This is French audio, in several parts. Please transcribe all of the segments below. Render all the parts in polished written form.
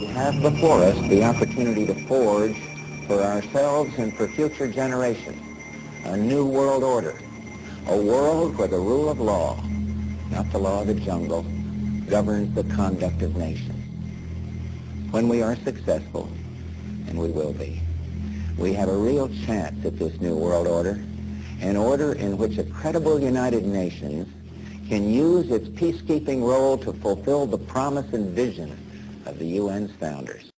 We have before us the opportunity to forge for ourselves and for future generations a new world order, a world where the rule of law, not the law of the jungle, governs the conduct of nations. When we are successful, and we will be, we have a real chance at this new world order, an order in which a credible United Nations can use its peacekeeping role to fulfill the promise and vision of the UN's founders.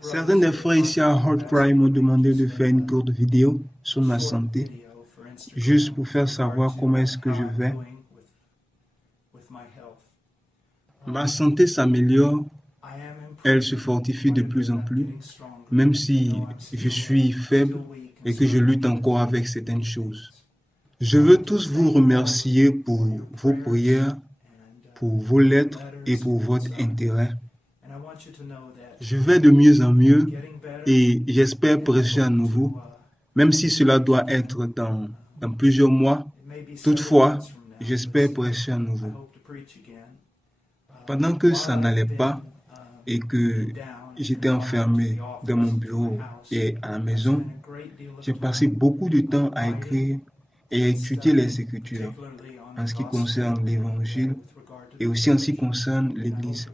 Certains des frères ici à Heartcry m'ont demandé de faire une courte vidéo sur ma santé, juste pour faire savoir comment est-ce que je vais. Ma santé s'améliore, elle se fortifie de plus en plus, même si je suis faible et que je lutte encore avec certaines choses. Je veux tous vous remercier pour vos prières, pour vos lettres et pour votre intérêt. Je vais de mieux en mieux et j'espère prêcher à nouveau, même si cela doit être dans plusieurs mois. Toutefois, j'espère prêcher à nouveau. Pendant que ça n'allait pas et que j'étais enfermé dans mon bureau et à la maison, j'ai passé beaucoup de temps à écrire et à étudier les Écritures en ce qui concerne l'Évangile et aussi en ce qui concerne l'Église.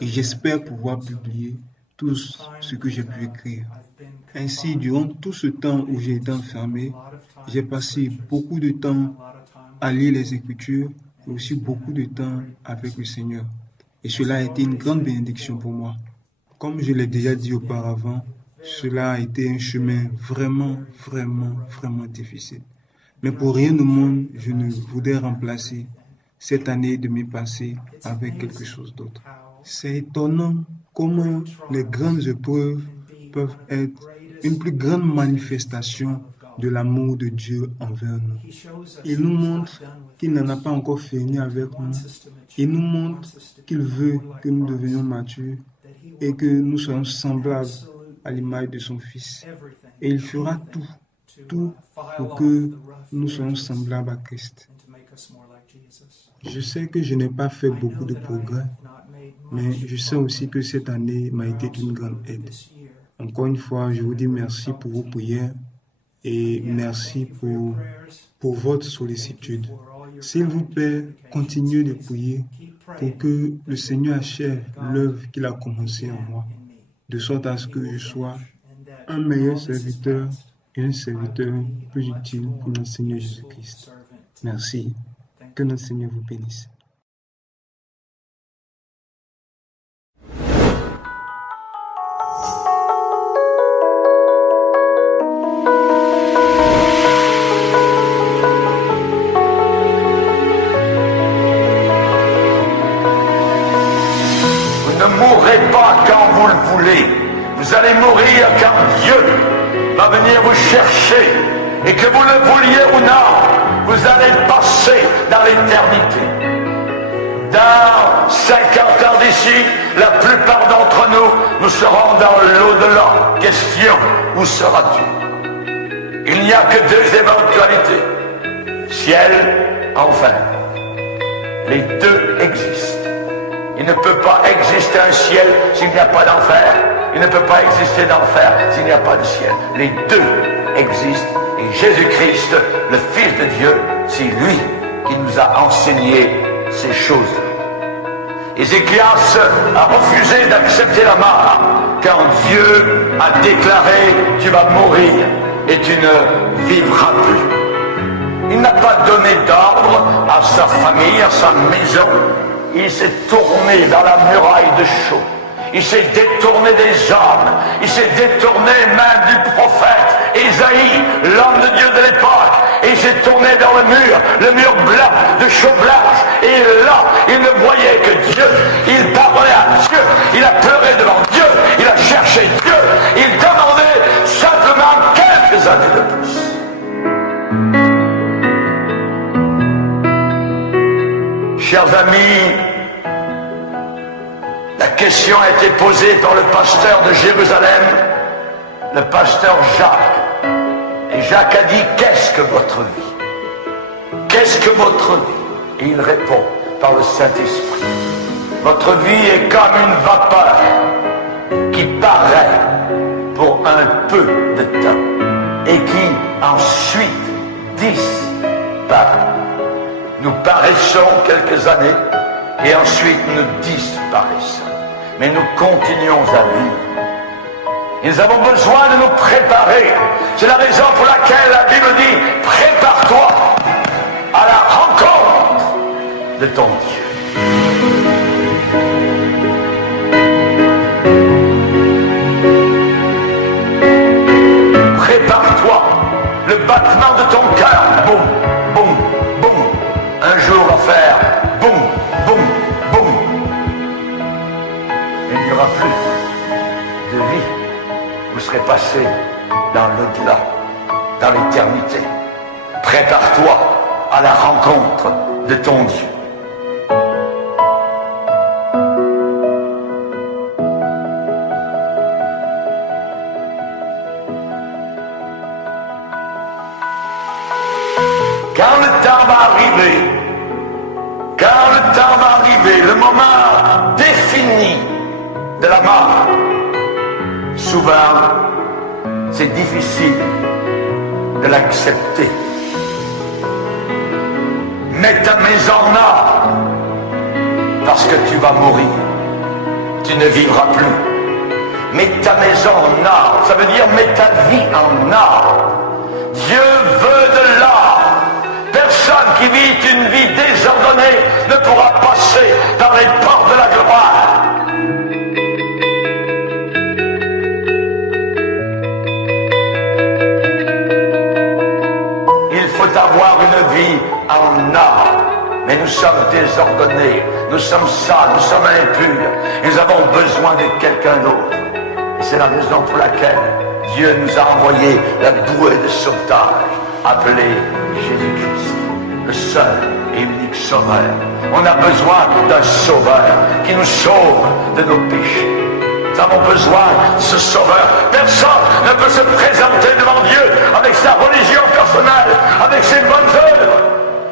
Et j'espère pouvoir publier tout ce que j'ai pu écrire. Ainsi, durant tout ce temps où j'ai été enfermé, j'ai passé beaucoup de temps à lire les Écritures et aussi beaucoup de temps avec le Seigneur. Et cela a été une grande bénédiction pour moi. Comme je l'ai déjà dit auparavant, cela a été un chemin vraiment difficile. Mais pour rien au monde, je ne voudrais remplacer cette année de mes passés avec quelque chose d'autre. C'est étonnant comment les grandes épreuves peuvent être une plus grande manifestation de l'amour de Dieu envers nous. Il nous montre qu'il n'en a pas encore fini avec nous. Il nous montre qu'il veut que nous devenions matures et que nous soyons semblables à l'image de son Fils. Et il fera tout pour que nous soyons semblables à Christ. Je sais que je n'ai pas fait beaucoup de progrès, mais je sais aussi que cette année m'a été d'une grande aide. Encore une fois, je vous dis merci pour vos prières et merci pour votre sollicitude. S'il vous plaît, continuez de prier pour que le Seigneur achève l'œuvre qu'il a commencée en moi, de sorte à ce que je sois un meilleur serviteur et un serviteur plus utile pour notre Seigneur Jésus-Christ. Merci. Que notre Seigneur vous bénisse. Vous ne mourrez pas quand vous le voulez. Vous allez mourir quand Dieu va venir vous chercher. Et que vous le vouliez ou non, vous allez passer dans l'éternité. Dans 50 ans d'ici, la plupart d'entre nous serons dans l'au-delà. Question, où seras-tu? Il n'y a que deux éventualités. Ciel, enfer. Les deux existent. Il ne peut pas exister un ciel s'il n'y a pas d'enfer. Il ne peut pas exister d'enfer s'il n'y a pas de ciel. Les deux existent. Et Jésus-Christ, le Fils de Dieu, c'est lui qui nous a enseigné ces choses. Ézéchias a refusé d'accepter la mort quand Dieu a déclaré « Tu vas mourir et tu ne vivras plus ». Il n'a pas donné d'ordre à sa famille, à sa maison. Il s'est tourné dans la muraille de chaux. Il s'est détourné des hommes. Il s'est détourné même du prophète Ésaïe, l'homme de Dieu de l'époque. Et il s'est tourné dans le mur blanc, de chaux blanche. Et là, il ne voyait que Dieu. Il parlait à Dieu. Il a pleuré devant Dieu. Il a cherché Dieu. Il demandait simplement quelques années de plus. Chers amis, la question a été posée par le pasteur de Jérusalem, le pasteur Jacques. Et Jacques a dit, qu'est-ce que votre vie? Qu'est-ce que votre vie? Et il répond par le Saint-Esprit. Votre vie est comme une vapeur qui paraît pour un peu de temps et qui ensuite disparaît. Nous paraissons quelques années et ensuite nous disparaissons. Mais nous continuons à vivre. Et nous avons besoin de nous préparer. C'est la raison pour laquelle la Bible dit « Prépare-toi à la rencontre de ton Dieu ». Prépare-toi. Le battement de ton cœur, boum, boum, boum, un jour va faire boum, boum, boum. Il n'y aura plus de vie. Vous serez passé dans l'au-delà, dans l'éternité. Prépare-toi à la rencontre de ton Dieu. Quand le temps va arriver, le moment défini de la mort, souvent c'est difficile de l'accepter. Mets ta maison en ordre, parce que tu vas mourir. Tu ne vivras plus. Mets ta maison en ordre, ça veut dire mets ta vie en ordre. Dieu veut de l'ordre. Personne qui vit une vie désordonnée ne pourra passer dans les portes de la gloire. Il faut avoir une vie en ordre. Mais nous sommes désordonnés, nous sommes sales, nous sommes impurs. Nous avons besoin de quelqu'un d'autre. Et c'est la raison pour laquelle Dieu nous a envoyé la bouée de sauvetage, appelée Jésus-Christ, le seul et unique sauveur. On a besoin d'un sauveur qui nous sauve de nos péchés. Nous avons besoin de ce sauveur. Personne ne peut se présenter devant Dieu avec sa religion personnelle, avec ses bonnes œuvres.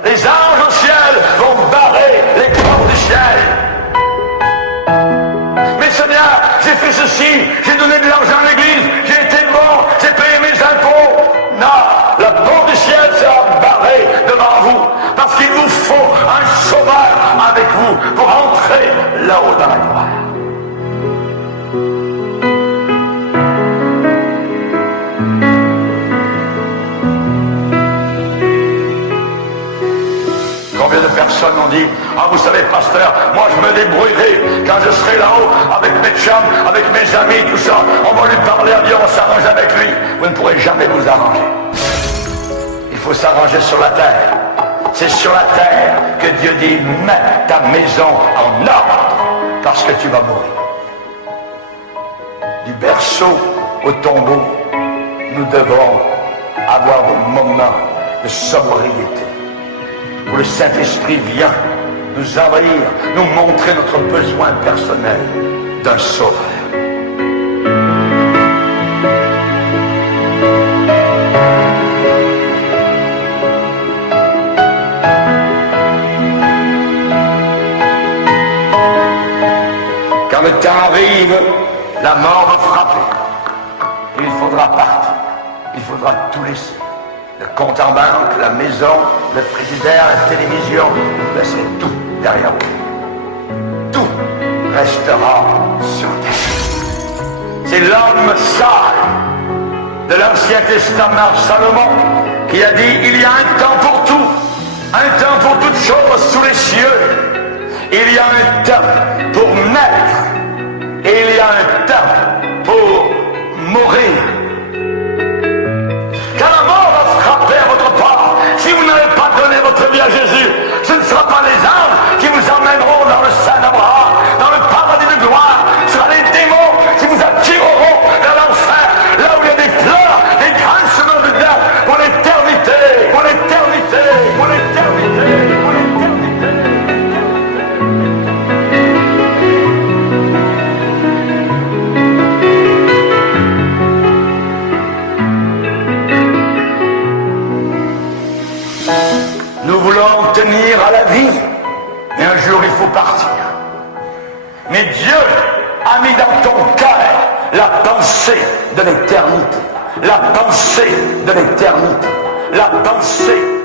Les anges au ciel vont barrer les portes du ciel. Mais Seigneur, j'ai fait ceci, j'ai donné de l'argent à l'église, j'ai été bon, j'ai payé mes impôts. Non, la porte du ciel sera barrée devant vous, parce qu'il vous faut un sauveur avec vous pour entrer là-haut dans la gloire. Combien de personnes ont dit, ah vous savez pasteur, moi je me débrouillerai quand je serai là-haut avec mes chums, avec mes amis, tout ça, on va lui parler à Dieu, on s'arrange avec lui. Vous ne pourrez jamais vous arranger. Il faut s'arranger sur la terre. C'est sur la terre que Dieu dit, mets ta maison en ordre, parce que tu vas mourir. Du berceau au tombeau, nous devons avoir des moments de sobriété, où le Saint-Esprit vient nous envahir, nous montrer notre besoin personnel d'un sauveur. Quand le temps arrive, la mort va frapper. Et il faudra partir. Il faudra tout laisser. Le compte en banque, la maison, le frigidaire, la télévision, vous laisserez tout derrière vous. Tout restera sur terre. C'est l'homme sage de l'Ancien Testament, Salomon, qui a dit, il y a un temps pour tout, un temps pour toutes choses sous les cieux. Il y a un temps pour naître et il y a un temps pour mourir. Quand la mort va frapper à votre porte, si vous n'avez pas donné votre vie à Jésus, ce ne sera pas les anges qui vous emmèneront dans le sein d'Abraham, dans le paradis de gloire. Ce sera les démons qui vous attireront vers l'enfer, là où il y a des pleurs, des grincements de dents, pour l'éternité, pour l'éternité, pour l'éternité, pour l'éternité. Nous voulons tenir à la vie, mais un jour il faut partir. Mais Dieu a mis dans ton cœur la pensée de l'éternité, la pensée de l'éternité, la pensée